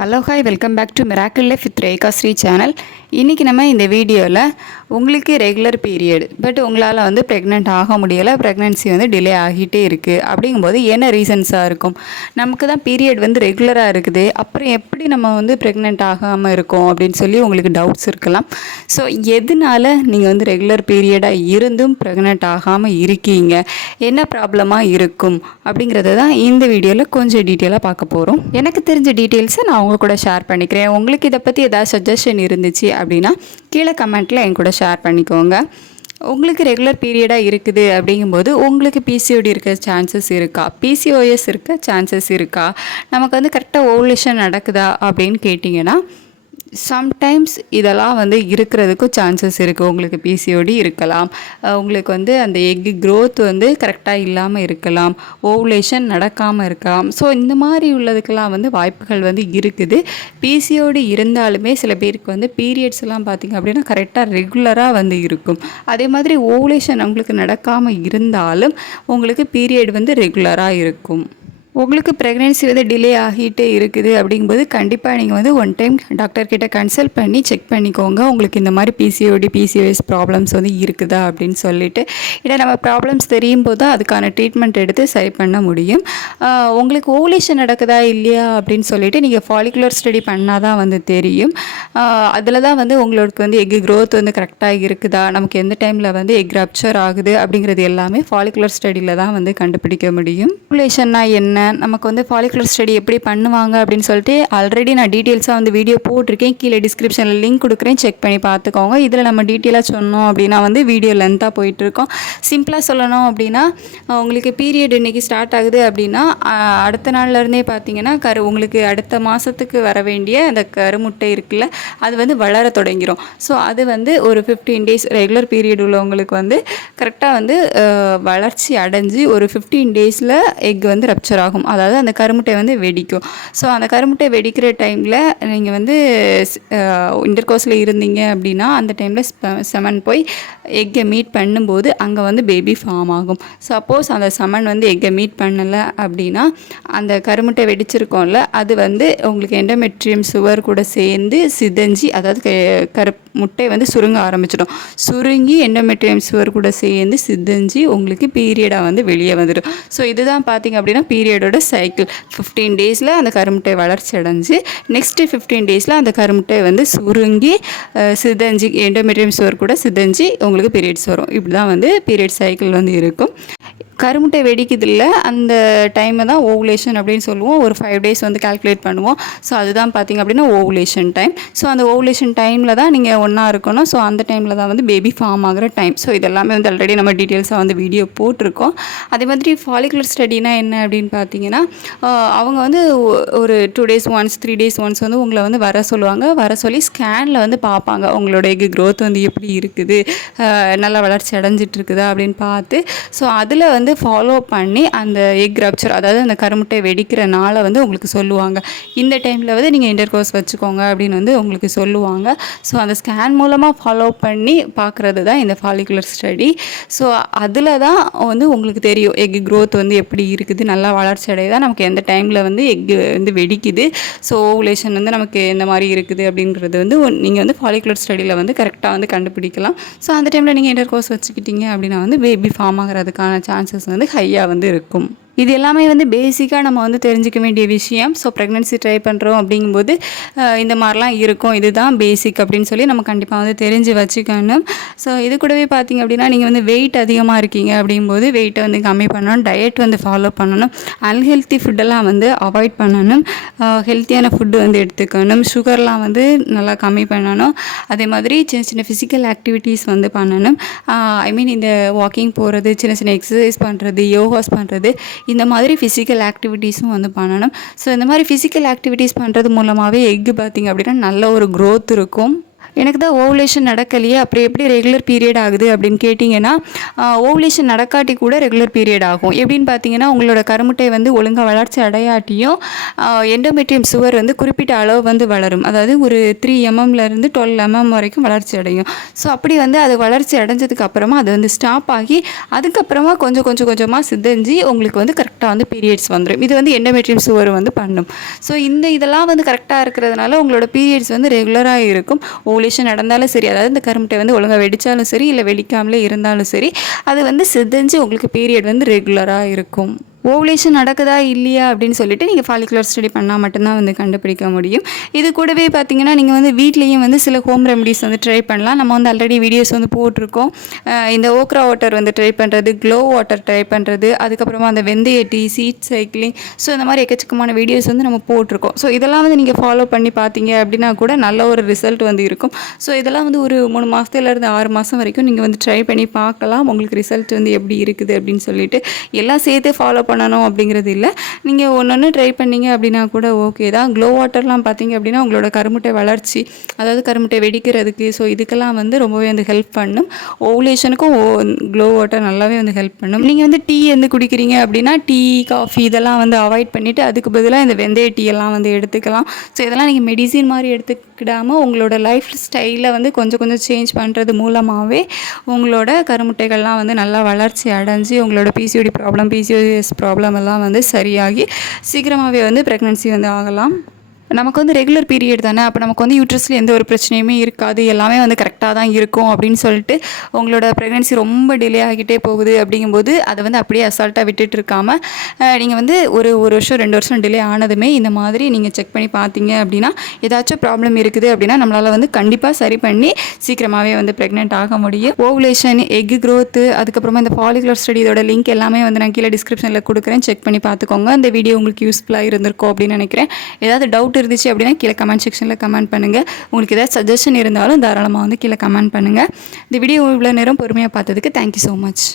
Hello hi welcome back to miracle life with Rekha Sri channel. இன்றைக்கி நம்ம இந்த வீடியோவில் உங்களுக்கு ரெகுலர் பீரியட் பட் உங்களால் ப்ரெக்னென்ட் ஆக முடியலை, ப்ரெக்னென்சி டிலே ஆகிட்டே இருக்குது அப்படிங்கும்போது என்ன ரீசன்ஸாக இருக்கும்? நமக்கு தான் பீரியட் ரெகுலராக இருக்குது, அப்புறம் எப்படி நம்ம ப்ரெக்னென்ட் ஆகாமல் இருக்கோம் அப்படின்னு சொல்லி உங்களுக்கு டவுட்ஸ் இருக்கலாம். ஸோ எதனால் நீங்கள் ரெகுலர் பீரியடாக இருந்தும் ப்ரெக்னென்ட் ஆகாமல் இருக்கீங்க, என்ன ப்ராப்ளமாக இருக்கும் அப்படிங்கிறத தான் இந்த வீடியோவில் கொஞ்சம் டீட்டெயிலாக பார்க்க போகிறோம். எனக்கு தெரிஞ்ச டீட்டெயில்ஸை நான் உங்கள் கூட ஷேர் பண்ணிக்கிறேன். உங்களுக்கு இதை பற்றி ஏதாவது சஜஷன் இருந்துச்சு அப்படின்னா கீழே கமெண்ட்டில் என் கூட ஷேர் பண்ணிக்கோங்க. உங்களுக்கு ரெகுலர் பீரியடாக இருக்குது அப்படிங்கும்போது உங்களுக்கு பிசிஓடி இருக்க சான்சஸ் இருக்கா, பிசிஓஎஸ் இருக்க சான்சஸ் இருக்கா, நமக்கு கரெக்டாக ஓவுலேஷன் நடக்குதா அப்படின்னு கேட்டிங்கன்னா சம்டைம்ஸ் இதெல்லாம் இருக்கிறதுக்கும் சான்சஸ் இருக்குது. உங்களுக்கு பிசிஓடி இருக்கலாம், உங்களுக்கு அந்த எக் க்ரோத் கரெக்டாக இல்லாமல் இருக்கலாம், ஓவுலேஷன் நடக்காமல் இருக்கலாம். ஸோ இந்த மாதிரி உள்ளதுக்கெல்லாம் வாய்ப்புகள் இருக்குது. பிசிஓடி இருந்தாலுமே சில பேருக்கு பீரியட்ஸ் எல்லாம் பார்த்திங்க அப்படின்னா கரெக்டாக ரெகுலராக இருக்கும். அதே மாதிரி ஓவுலேஷன் உங்களுக்கு நடக்காமல் இருந்தாலும் உங்களுக்கு பீரியட் ரெகுலராக இருக்கும். உங்களுக்கு ப்ரெக்னென்சி டிலே ஆகிட்டே இருக்குது அப்படிங்கும்போது கண்டிப்பாக நீங்கள் ஒன் டைம் டாக்டர்கிட்ட கன்சல்ட் பண்ணி செக் பண்ணிக்கோங்க. உங்களுக்கு இந்த மாதிரி பிசிஓடி பிசிஓஎஸ் ப்ராப்ளம்ஸ் இருக்குதா அப்படின்னு சொல்லிட்டு. இதை நம்ம ப்ராப்ளம்ஸ் தெரியும் போது தான் அதுக்கான ட்ரீட்மெண்ட் எடுத்து சரி பண்ண முடியும். உங்களுக்கு ஓவுலேஷன் நடக்குதா இல்லையா அப்படின்னு சொல்லிட்டு நீங்கள் ஃபாலிகுலர் ஸ்டடி பண்ணால் தான் தெரியும். அதில் தான் உங்களுக்கு எக் க்ரோத் கரெக்டாக இருக்குதா, நமக்கு எந்த டைமில் எக் ரப்ச்சர் ஆகுது அப்படிங்கிறது எல்லாமே ஃபாலிகுலர் ஸ்டடியில் தான் கண்டுபிடிக்க முடியும். ஓவுலேஷன்னா என்ன, நமக்கு ஃபாலிகுலர் ஸ்டடி எப்படி பண்ணுவாங்க அப்படின்னு சொல்லிட்டு ஆல்ரெடி நான் டீட்டெயில்ஸாக வீடியோ போட்டிருக்கேன். கீழே டிஸ்கிரிப்ஷனில் லிங்க் கொடுக்குறேன், செக் பண்ணி பார்த்துக்கோங்க. இதில் நம்ம டீட்டெயிலாக சொன்னோம் அப்படின்னா வீடியோ லென்த்தாக போயிட்டுருக்கோம். சிம்பிளாக சொல்லணும் அப்படின்னா உங்களுக்கு பீரியட் இன்றைக்கி ஸ்டார்ட் ஆகுது அப்படின்னா அடுத்த நாள்லேருந்தே பார்த்தீங்கன்னா உங்களுக்கு அடுத்த மாதத்துக்கு வர வேண்டிய அந்த கருமுட்டை இருக்குல்ல, அது வளர தொடங்கிடும். ஸோ அது ஒரு 15 டேஸ் ரெகுலர் பீரியட் உள்ளவங்களுக்கு கரெக்டாக வளர்ச்சி அடைஞ்சு ஒரு 15 டேஸில் எக் ரப்ச்சர் ஆகும். அதாவது அந்த கருமுட்டை வெடிக்கும். ஸோ அந்த கருமுட்டை வெடிக்கிற டைமில் நீங்கள் இன்டர்கோர்ஸில் இருந்தீங்க அப்படின்னா அந்த டைமில் செமன் போய் எக்கை மீட் பண்ணும்போது அங்கே பேபி ஃபார்ம் ஆகும். சப்போஸ் அந்த செமன் எக்கை மீட் பண்ணலை அப்படின்னா அந்த கருமுட்டை வெடிச்சிருக்கோம்ல, அது உங்களுக்கு எண்டோமெட்ரியம் சுவர் கூட சேர்ந்து சிதைஞ்சி, அதாவது முட்டை சுருங்க ஆரம்பிச்சிடும். சுருங்கி எண்டோமெட்ரியம் சுவர் கூட சேர்ந்து சிதைஞ்சி உங்களுக்கு பீரியடாக வெளியே வந்துடும். ஸோ இதுதான் பார்த்திங்க அப்படின்னா பீரியடோட சைக்கிள். 15 டேஸில் அந்த கருமுட்டை வளர்ச்சி அடைஞ்சு நெக்ஸ்ட்டு 15 டேஸில் அந்த கருமுட்டை சுருங்கி சிதைஞ்சி எண்டோமெட்ரியம் சுவர் கூட சிதைஞ்சி உங்களுக்கு பீரியட்ஸ் வரும். இப்படி தான் பீரியட் சைக்கிள் இருக்கும். கருமுட்டை வெடிக்குதில்ல, அந்த டைமை தான் ஓவுலேஷன் அப்படின்னு சொல்லுவோம். ஒரு 5 டேஸ் கால்குலேட் பண்ணுவோம். ஸோ அதுதான் பார்த்திங்க அப்படின்னா ஓவுலேஷன் டைம். ஸோ அந்த ஓவுலேஷன் டைமில் தான் நீங்கள் ஒன்றா இருக்கணும். ஸோ அந்த டைமில் தான் பேபி ஃபார்ம் ஆகிற டைம். ஸோ இதெல்லாமே ஆல்ரெடி நம்ம டீட்டெயில்ஸாக வீடியோ போட்டிருக்கோம். அதே மாதிரி ஃபாலிகுலர் ஸ்டடினா என்ன அப்படின்னு பார்த்தீங்கன்னா அவங்க ஒரு 2 டேஸ் ஒன்ஸ் 3 டேஸ் ஒன்ஸ் உங்களை வர சொல்லுவாங்க. வர சொல்லி ஸ்கேனில் பார்ப்பாங்க உங்களோட எக் க்ரோத் எப்படி இருக்குது, நல்லா வளர்ச்சி அடைஞ்சிட்டு இருக்குதா அப்படின்னு பார்த்து ஸோ அதில் ஃபாலோ பண்ணி அந்த எக் ரப்ச்சர், அதாவது அந்த கருமுட்டை வெடிக்கிற நாளை உங்களுக்கு சொல்லுவாங்க. இந்த டைமில் நீங்கள் இன்டர்கோர்ஸ் வச்சுக்கோங்க அப்படின்னு உங்களுக்கு சொல்லுவாங்க. ஸோ அந்த ஸ்கேன் மூலமாக ஃபாலோ பண்ணி பார்க்குறது தான் இந்த ஃபாலிகுலர் ஸ்டடி. ஸோ அதில் தான் உங்களுக்கு தெரியும் எக் க்ரோத் எப்படி இருக்குது, நல்லா வளர்ச்சி அடையுதா, நமக்கு எந்த டைமில் எக் வெடிக்குது, ஸோ ஓவுலேஷன் நமக்கு எந்த மாதிரி இருக்குது அப்படிங்கிறது நீங்கள் ஃபாலிகுலர் ஸ்டடியில் கரெக்டாக கண்டுபிடிக்கலாம். ஸோ அந்த டைமில் நீங்கள் இன்டர்கோர்ஸ் வச்சுக்கிட்டீங்க அப்படின்னா பேபி ஃபார்ம் ஆகிறதுக்கான சான்சஸ் ஹையாக இருக்கும். இது எல்லாமே பேசிக்காக நம்ம தெரிஞ்சிக்க வேண்டிய விஷயம். ஸோ ப்ரெக்னென்சி ட்ரை பண்ணுறோம் அப்படிங்கும்போது இந்த மாதிரிலாம் இருக்கும், இதுதான் பேசிக் அப்படின்னு சொல்லி நம்ம கண்டிப்பாக தெரிஞ்சு வச்சுக்கணும். ஸோ இது கூடவே பார்த்திங்க அப்படின்னா நீங்கள் வெயிட் அதிகமாக இருக்கீங்க அப்படிங்கும்போது வெயிட்டை கம்மி பண்ணணும், டயட் ஃபாலோ பண்ணணும், அன்ஹெல்த்தி ஃபுட்டெல்லாம் அவாய்ட் பண்ணணும், ஹெல்த்தியான ஃபுட்டு எடுத்துக்கணும், சுகர்லாம் நல்லா கம்மி பண்ணணும். அதே மாதிரி சின்ன சின்ன ஃபிசிக்கல் ஆக்டிவிட்டீஸ் பண்ணணும். ஐ மீன் இந்த வாக்கிங் போகிறது, சின்ன சின்ன எக்ஸசைஸ் பண்ணுறது, யோகாஸ் பண்ணுறது, இந்த மாதிரி ஃபிசிக்கல் ஆக்டிவிட்டீஸும் பண்ணணும். ஸோ இந்த மாதிரி ஃபிசிக்கல் ஆக்டிவிட்டீஸ் பண்ணுறது மூலமாகவே எக்கு பார்த்திங்க அப்படின்னா நல்ல ஒரு க்ரோத் இருக்கும். எனக்கு தான் ஓவுலேஷன் நடக்கலையே, அப்புறம் எப்படி ரெகுலர் பீரியட் ஆகுது அப்படின்னு கேட்டிங்கன்னா, ஓவுலேஷன் நடக்காட்டி கூட ரெகுலர் பீரியட் ஆகும். எப்படின்னு பார்த்தீங்கன்னா, உங்களோட கருமுட்டை வந்து ஒழுங்காக வளர்ச்சி அடையாட்டியும் எண்டோமெட்ரியம் சுவர் வந்து குறிப்பிட்ட அளவு வந்து வளரும். அதாவது ஒரு 3 mmலேருந்து 12 mm வரைக்கும் வளர்ச்சி அடையும். ஸோ அப்படி வந்து அது வளர்ச்சி அடைஞ்சதுக்கு அப்புறமா அது வந்து ஸ்டாப் ஆகி அதுக்கப்புறமா கொஞ்சம் கொஞ்சமாக சிதைஞ்சு உங்களுக்கு வந்து கரெக்டாக வந்து பீரியட்ஸ் வந்துடும். இது வந்து எண்டோமெட்ரியம் சுவர் வந்து பண்ணும். ஸோ இதெல்லாம் வந்து கரெக்டாக இருக்கிறதுனால உங்களோட பீரியட்ஸ் வந்து ரெகுலராக இருக்கும். ஓவுலேஷன் நடந்தாலும் சரி, அதாவது இந்த கருமுட்டை வந்து ஒழுங்காக வெடித்தாலும் சரி, இல்லை வெடிக்காமலே இருந்தாலும் சரி, அது வந்து சிதைஞ்சு உங்களுக்கு பீரியட் வந்து ரெகுலராக இருக்கும். ஓவுலேஷன் நடக்குதா இல்லையா அப்படின்னு சொல்லிட்டு நீங்கள் ஃபாலிகுலர் ஸ்டடி பண்ணால் மட்டும்தான் வந்து கண்டுபிடிக்க முடியும். இது கூடவே பார்த்தீங்கன்னா நீங்கள் வந்து வீட்லேயும் வந்து சில ஹோம் ரெமடிஸ் வந்து ட்ரை பண்ணலாம். நம்ம வந்து ஆல்ரெடி வீடியோஸ் வந்து போட்டிருக்கோம். இந்த ஓக்ரா வாட்டர் வந்து ட்ரை பண்ணுறது, க்ளோ வாட்டர் ட்ரை பண்ணுறது, அதுக்கப்புறமா அந்த வெந்தய டீ, சீட் சைக்கிளிங், ஸோ இந்த மாதிரி எக்கச்சக்கமான வீடியோஸ் வந்து நம்ம போட்டிருக்கோம். ஸோ இதெல்லாம் வந்து நீங்கள் ஃபாலோ பண்ணி பார்த்தீங்க அப்படின்னா கூட நல்ல ஒரு ரிசல்ட் வந்து இருக்கும். ஸோ இதெல்லாம் வந்து ஒரு 3 மாதத்துலேருந்து 6 மாதம் வரைக்கும் நீங்கள் வந்து ட்ரை பண்ணி பார்க்கலாம். உங்களுக்கு ரிசல்ட் வந்து எப்படி இருக்குது அப்படின்னு சொல்லிட்டு எல்லாம் சேர்த்து ஃபாலோ பண்ணணும் அப்படிங்கிறது இல்லை. நீங்கள் ஒன்று ட்ரை பண்ணீங்க அப்படின்னா கூட ஓகே தான். க்ளோ வாட்டர்லாம் பார்த்தீங்க அப்படின்னா உங்களோட கருமுட்டை வளர்ச்சி, அதாவது கருமுட்டை வெடிக்கிறதுக்கு, ஸோ இதுக்கெல்லாம் வந்து ரொம்பவே வந்து ஹெல்ப் பண்ணும். ஓவுலேஷனுக்கும் க்ளோ வாட்டர் நல்லாவே வந்து ஹெல்ப் பண்ணும். நீங்கள் வந்து டீ வந்து குடிக்கிறீங்க அப்படின்னா டீ, காஃபி இதெல்லாம் வந்து அவாய்ட் பண்ணிவிட்டு அதுக்கு பதிலாக இந்த வெந்தய டீ எல்லாம் வந்து எடுத்துக்கலாம். ஸோ இதெல்லாம் நீங்கள் மெடிசின் மாதிரி எடுத்துக்கிடாமல் உங்களோட லைஃப் ஸ்டைலை வந்து கொஞ்சம் சேஞ்ச் பண்ணுறது மூலமாகவே உங்களோட கருமுட்டைகள்லாம் வந்து நல்லா வளர்ச்சி அடைஞ்சு உங்களோட பிசிஓடி ப்ராப்ளம், பிசிஓஎஸ் ப்ராப்ளம் எல்லாம் வந்து சரியாகி சீக்கிரமாகவே வந்து ப்ரெக்னன்சி வந்து ஆகலாம். நமக்கு வந்து ரெகுலர் பீரியட் தானே, அப்போ நமக்கு வந்து யூட்ரஸில் எந்த ஒரு பிரச்சனையுமே இருக்காது, எல்லாமே வந்து கரெக்டாக தான் இருக்கும் அப்படின்னு சொல்லிட்டு உங்களோட ப்ரெக்னன்சி ரொம்ப டிலே ஆகிட்டே போகுது அப்படிங்கும்போது அதை வந்து அப்படியே அசால்ட்டாக விட்டுட்டு இருக்காமல் நீங்கள் வந்து ஒரு வருஷம் 2 வருஷம் டிலே ஆனதுமே இந்த மாதிரி நீங்கள் செக் பண்ணி பார்த்தீங்க அப்படின்னா ஏதாச்சும் ப்ராப்ளம் இருக்குது அப்படின்னா நம்மளால் வந்து கண்டிப்பாக சரி பண்ணி சீக்கிரமாகவே வந்து ப்ரெக்னென்ட் ஆக முடியும். ஓவுலேஷன், எக் க்ரோத்து, அதுக்கப்புறமா இந்த ஃபாலிகுலர் ஸ்டடி இதோட லிங்க் எல்லாமே வந்து நான் கீழே டிஸ்கிரிப்ஷனில் கொடுக்குறேன், செக் பண்ணி பார்த்துக்கோங்க. இந்த வீடியோ உங்களுக்கு யூஸ்ஃபுல்லாக இருந்திருக்கும் அப்படின்னு நினைக்கிறேன். ஏதாவது டவுட் இருந்துச்சு அப்படின்னா கீழே கமெண்ட் செக்ஷனில் கமெண்ட் பண்ணுங்கள். உங்களுக்கு ஏதாவது சஜஷன் இருந்தாலும் தாராளமாக வந்து கீழே கமெண்ட் பண்ணுங்கள். இந்த வீடியோ இவ்வளோ நேரம் பொறுமையாக பார்த்ததுக்கு தேங்க்யூ ஸோ மச்.